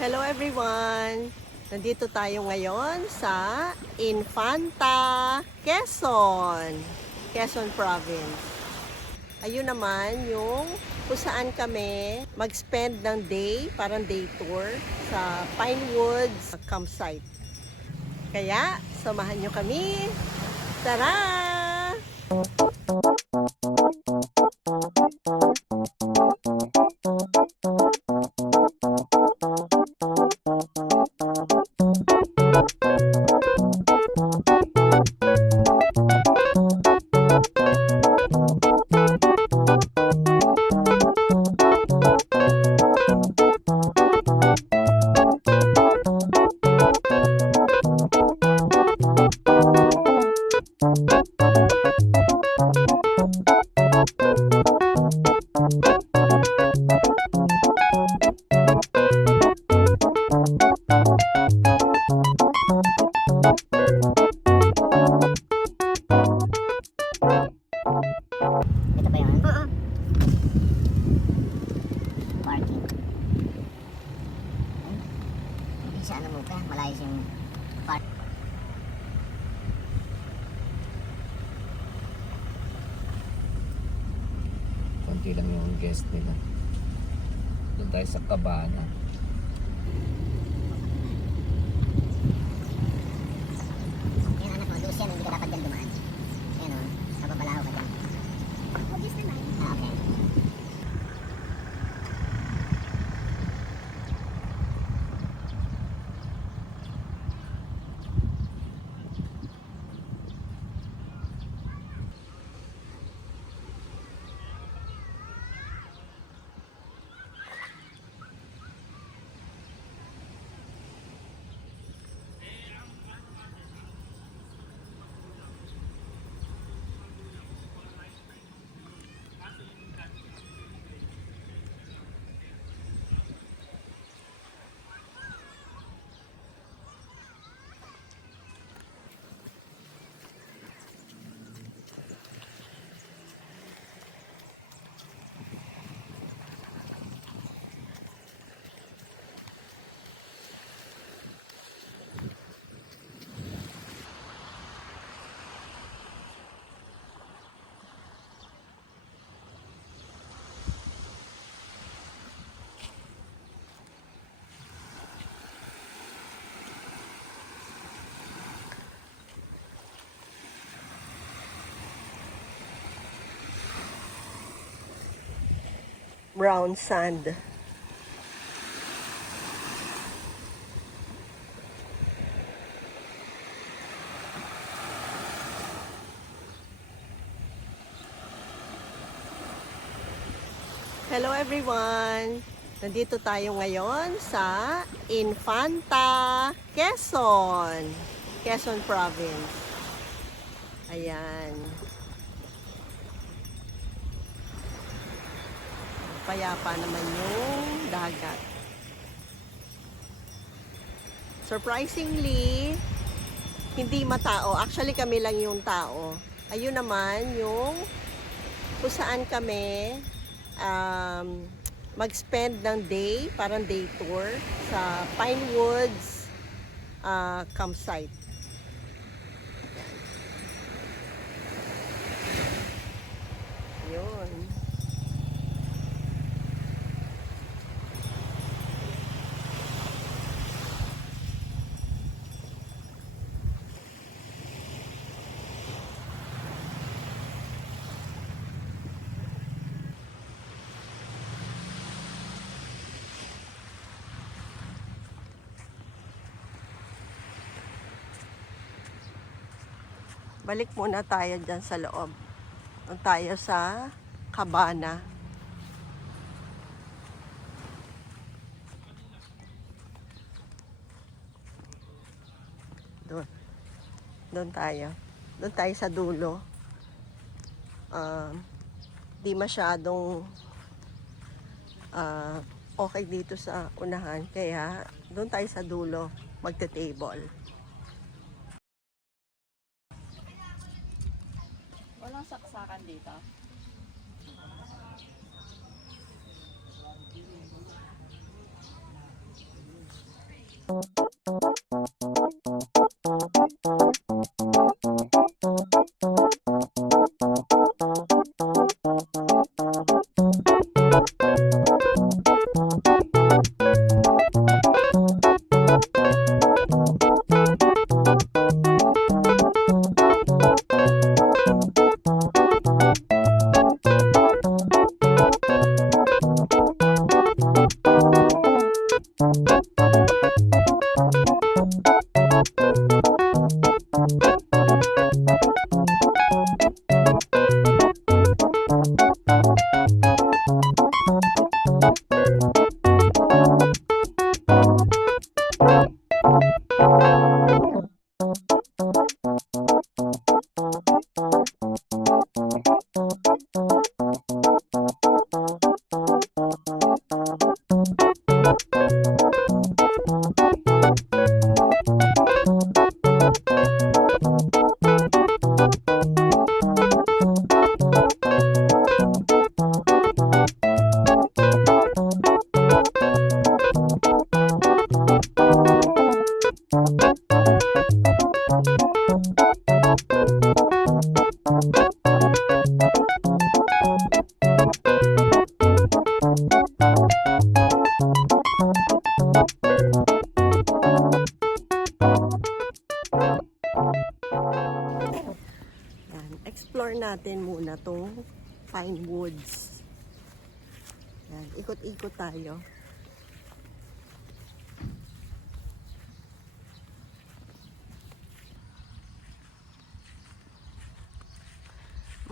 Hello everyone! Nandito tayo ngayon sa Infanta, Quezon, Quezon Province. Ayun naman yung kung saan kami mag-spend ng day, parang day tour sa Pinewoods campsite. Kaya, samahan nyo kami. Tara! Ito ba yun? Oo. Parking. Hindi siya ano mo ka, malayos yung park. Konti lang yung guest nila. Doon tayo sa Cabana. Yan anak mo, Lucian, hindi ka dapat dyan dumaan. Yan o, nababalaho ka dyan. Obvious naman. Ah, okay. Brown sand. Hello everyone! Nandito tayo ngayon sa Infanta, Quezon, Quezon Province. Ayan. Payapa naman yung dagat. Surprisingly, hindi matao. Actually, kami lang yung tao. Ayun naman yung kung saan kami mag-spend ng day, parang day tour sa Pinewoods campsite. Yun. Balik muna tayo dyan sa loob. Doon tayo sa Cabana. Doon. Doon tayo. Doon tayo sa dulo. Di masyadong okay dito sa unahan. Kaya doon tayo sa dulo magte-table. Walang saksakan dito. Yan. Explore natin muna tong Pine Woods. Yan. Ikot-ikot tayo.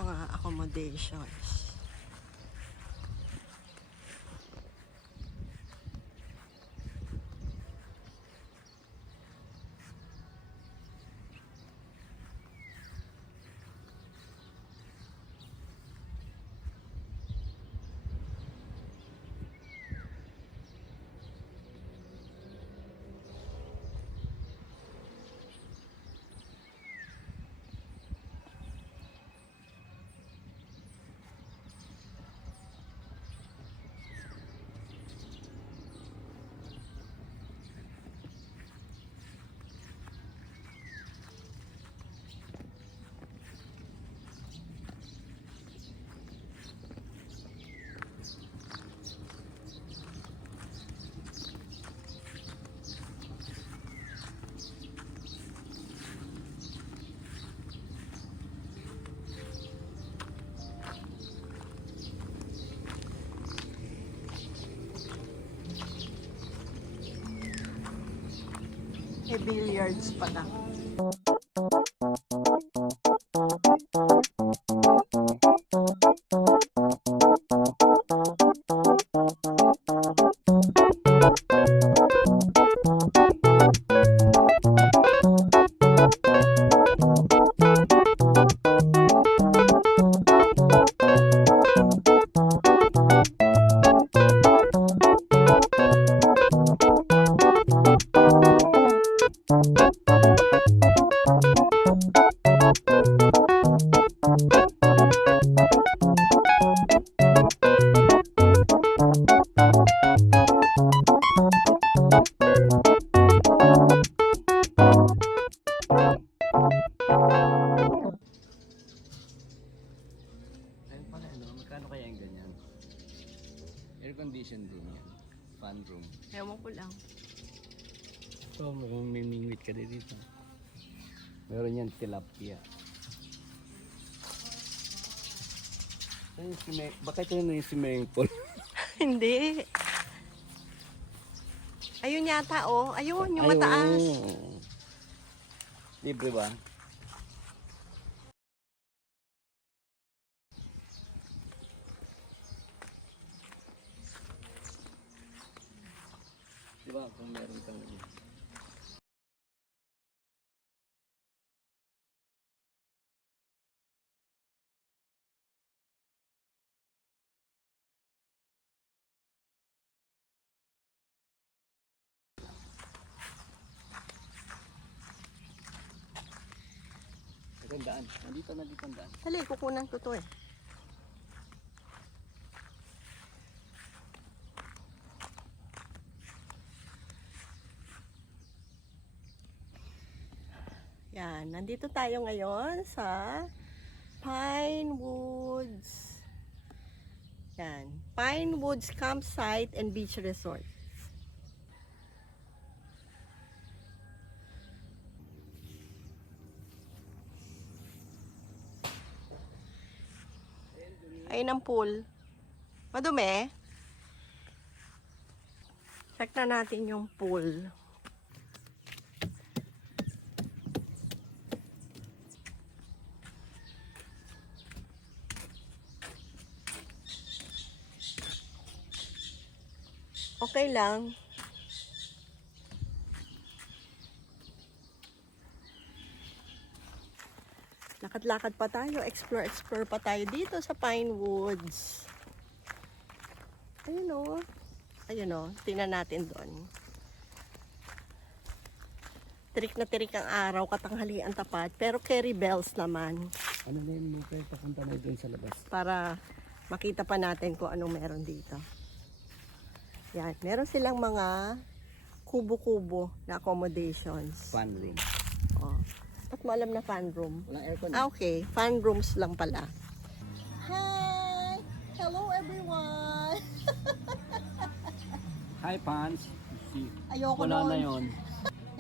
Mga accommodations. May billiards pala. Ayun pala, ano? Magkano kaya yung ganyan? Air condition din yan. Fan room. Ewan ko lang. So, mukhang may mingwit ka din dito. Meron yan tilapia. Bakit yun yung swimming pool? Hindi. Ayun yata, oh. Ayun, yung mataas. Libre ba? Diba kung meron kang daan. Nandito ang daan. Dali, kukunan ko to eh. Nandito tayo ngayon sa Pine Woods. Yan. Pine Woods Campsite and Beach Resort. Ayun ang pool. Madumi. Check na natin yung pool. Okay lang. Lakad-lakad pa tayo, explore pa tayo dito sa Pine Woods. Ayun o. Ayun o, tingnan natin doon. Tirik na tirik ang araw, katanghalian tapat, pero carry bells naman. Ano na yun mo kayo papunta na doon sa labas? Para makita pa natin kung anong meron dito. Yan, meron silang mga kubo-kubo na accommodations. Fun room. Oh. Ba't mo alam na fan room? Walang aircon. Ah, okay. Fan rooms lang pala. Hi! Hello everyone! Hi, Pans. Ayoko Wala nun. na yun.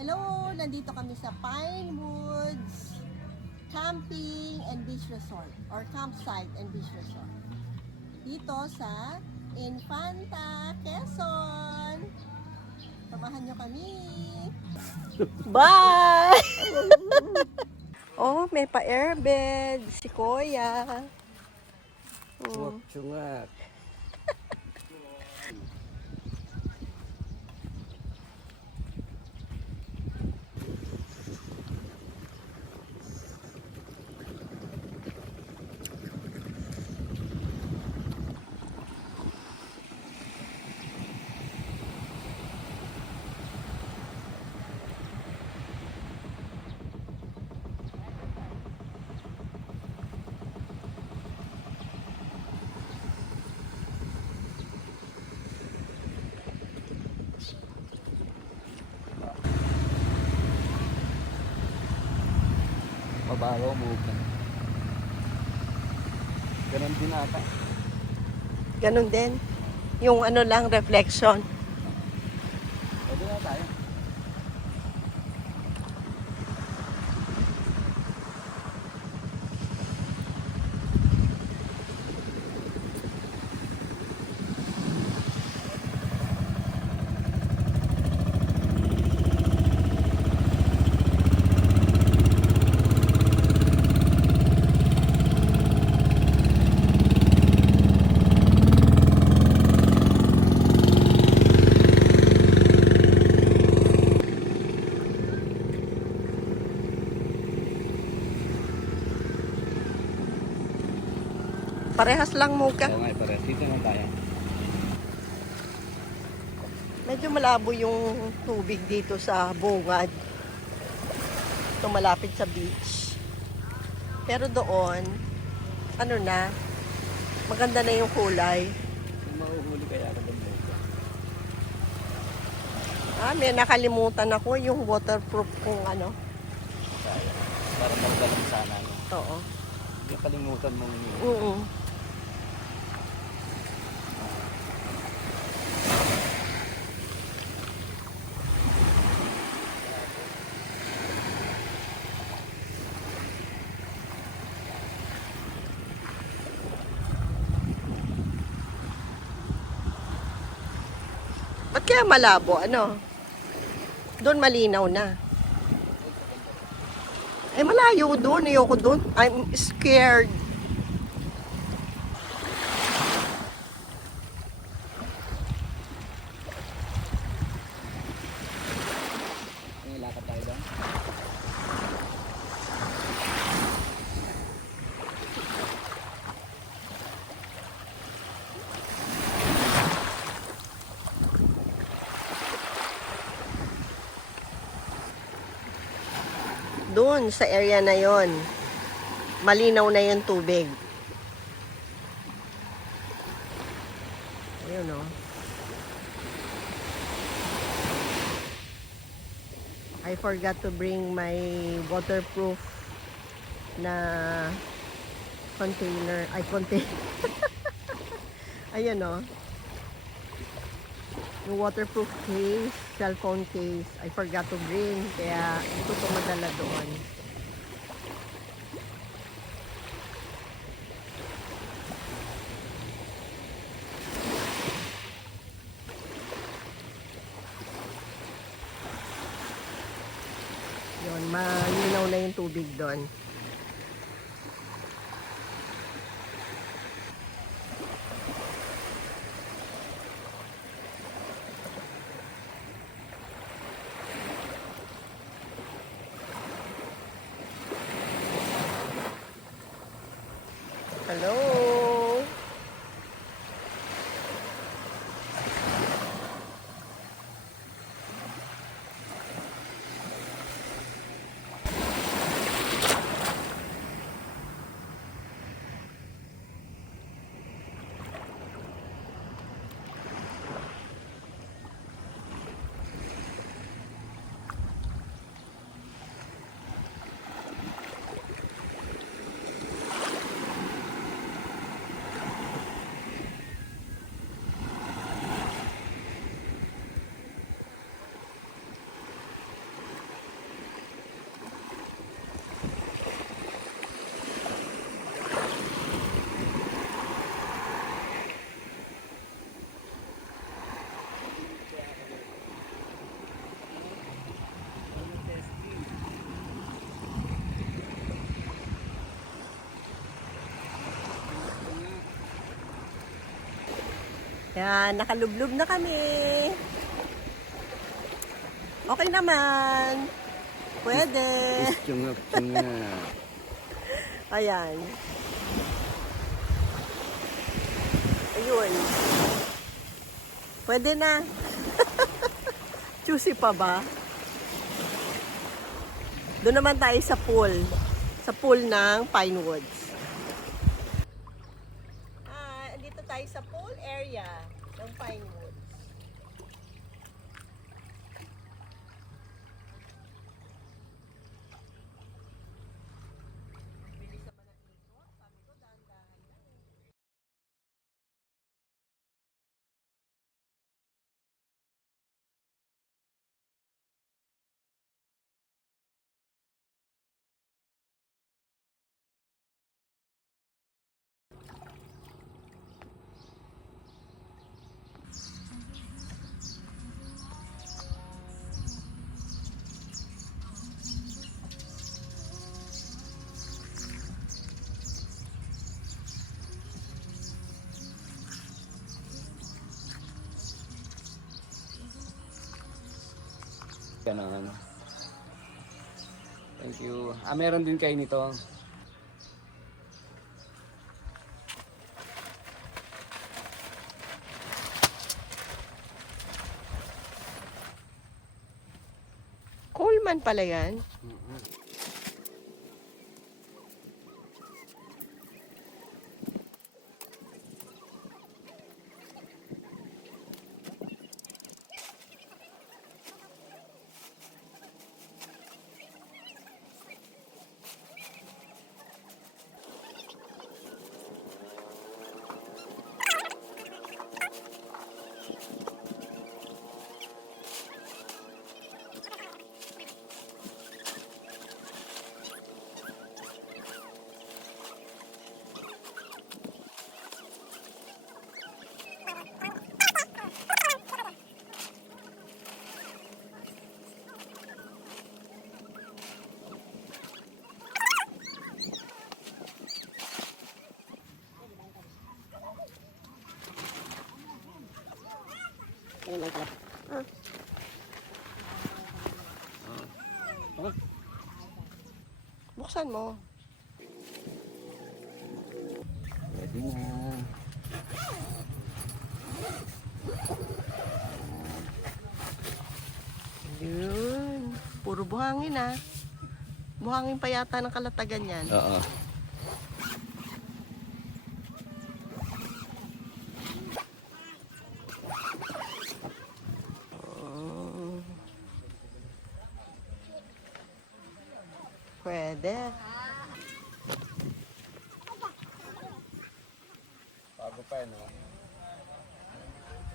Hello! Nandito kami sa Pine Woods Camping and Beach Resort or Campsite and Beach Resort. Dito sa Infanta, Quezon. Samahan nyo kami. Bye! Oh, may pa-airbed si Kuya. Huwag tiyungak. Mabaho mo ka. Ganun din ata. Ganun din. Yung ano lang, reflection. Pwede na tayo. Parehas lang mo ka. Oo nga, pare. Dito na tayo. Medyo malabo yung tubig dito sa bungad. Ito malapit sa beach. Pero doon, ano na, maganda na yung kulay. Kung mahuhuli kaya ka doon dito. Ah, may nakalimutan ako yung waterproof kung ano. Kaya. Para magalang sana. No? Oo. Hindi kalimutan mong Oo. Ba't kaya malabo? Ano? Doon malinaw na. Eh, malayo doon. Ayoko doon. I'm scared. lakad tayo doon. Doon sa area na yon, malinaw na yung tubig. Ayun o. I forgot to bring my waterproof na container. Ayan o. Yung waterproof case, cellphone case, I forgot to bring. Kaya ito ko madala doon. Yun, malinaw na yung tubig doon. Hello. Yan, nakalublub na kami. Okay naman. Pwede. Tiyunga. Ayan. Ayun. Pwede na. Juicy pa ba? Doon naman tayo sa pool. Sa pool ng Pinewoods. Andito tayo sa pool area ng Pinewoods. Bilis naman ang ikot. Sabi ko, dahan-dahan lang. Ganun. Thank you. Meron din kayo nito. Coleman pala yan. Ayun lang pala. Buksan mo. Pwede na. Yun. Puro buhangin ah. Buhangin pa yata ng kalatagan yan. Oo. Pwede. Bago pa no?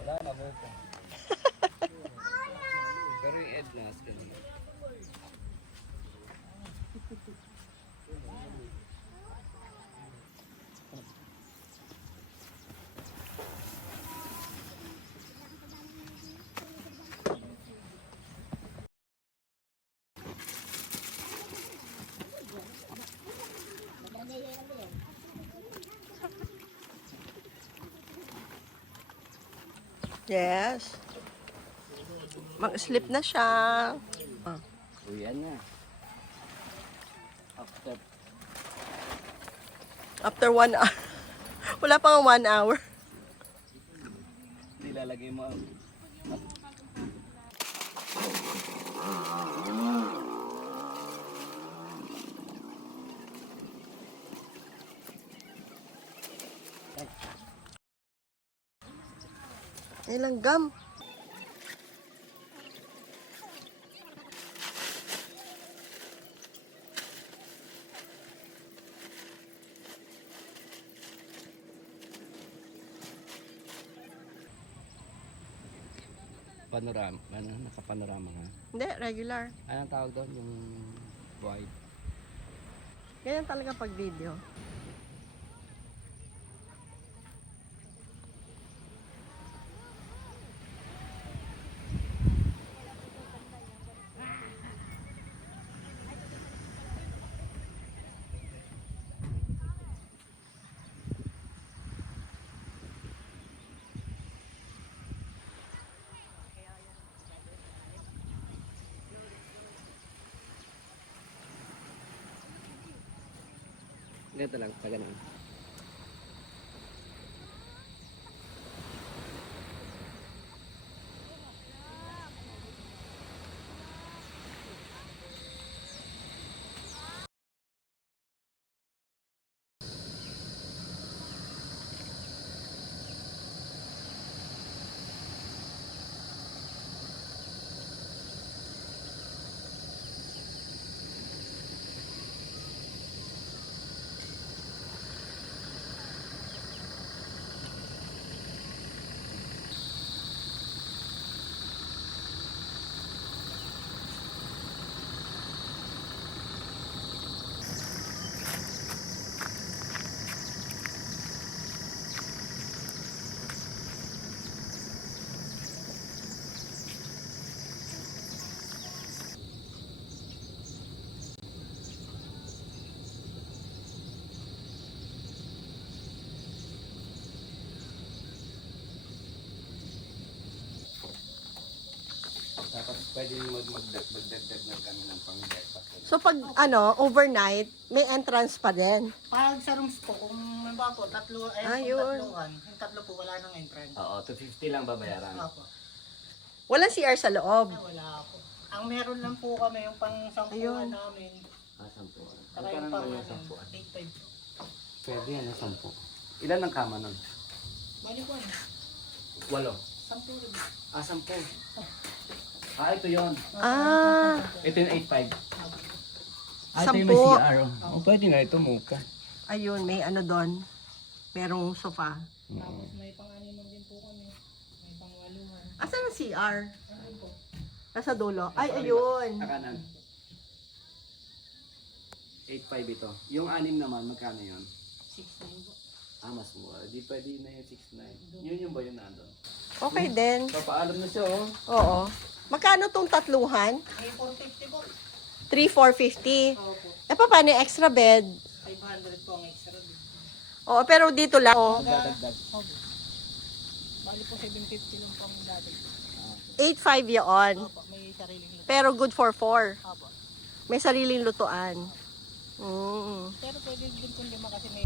Wala na buko. Pero yung Edna, ganun. Yes. Mag-slip na siya. Uyan na. After After 1 hour. Wala pang 1 hour. nilalagay mo ang Ay, langgam. panorama. Ano? Nakapanorama nga. Hindi, regular. Anong tawag doon? Yung wide. Ganyan talaga pag video. Ganito lang, sa ganun. Tapos pwede magdagdag ng kami ng pang-breakfast. So pag overnight, may entrance pa din. Pag sa rooms po, kung may ba po, tatlo, Ayun. yung tatlo po wala nang entrance. Oo, 250 lang babayaran. Opo. Walang CR sa loob. Wala po. Ang meron lang po kami, yung pang sampuan Ayun. namin. Ah, 10. Saka yung pang 8-5. Pwede yan, 10. Ilan ang kama nun? Bali po, 8. 10 rin. Ah, 10. Ah, ito yun. Ah, Ito yung 8.5. Ah, ito 10. yung may CR. Oh, pwede na ito, muka. ayun, may doon. Merong sofa. Tapos may pang-animan din po kami. May pang-waluhan. Asan ang CR? Ayun po. Nasa dulo. Ay, ayun. Sa kanan. 8.5 ito. Yung 6 naman, magkano yun? 6 po. Ah, mas mura. Di pwede na yung 6.9. Yun yung ba yun nandun? Okay din. Papaalam na siya, oh. Oo. Magkano tong tatluhan? May 450 po. 3,450. Opo. Eh, paano yung extra bed? 500 po ang extra din. Oo, pero dito lang. Oh, Magdadagdag. Opo. Bali po 750 lang po ang dati. 8,500 yun. Opo, may sariling luto. Pero good for 4. Opo. May sariling lutuan. Mm. Pero pwede din kung lima kasi may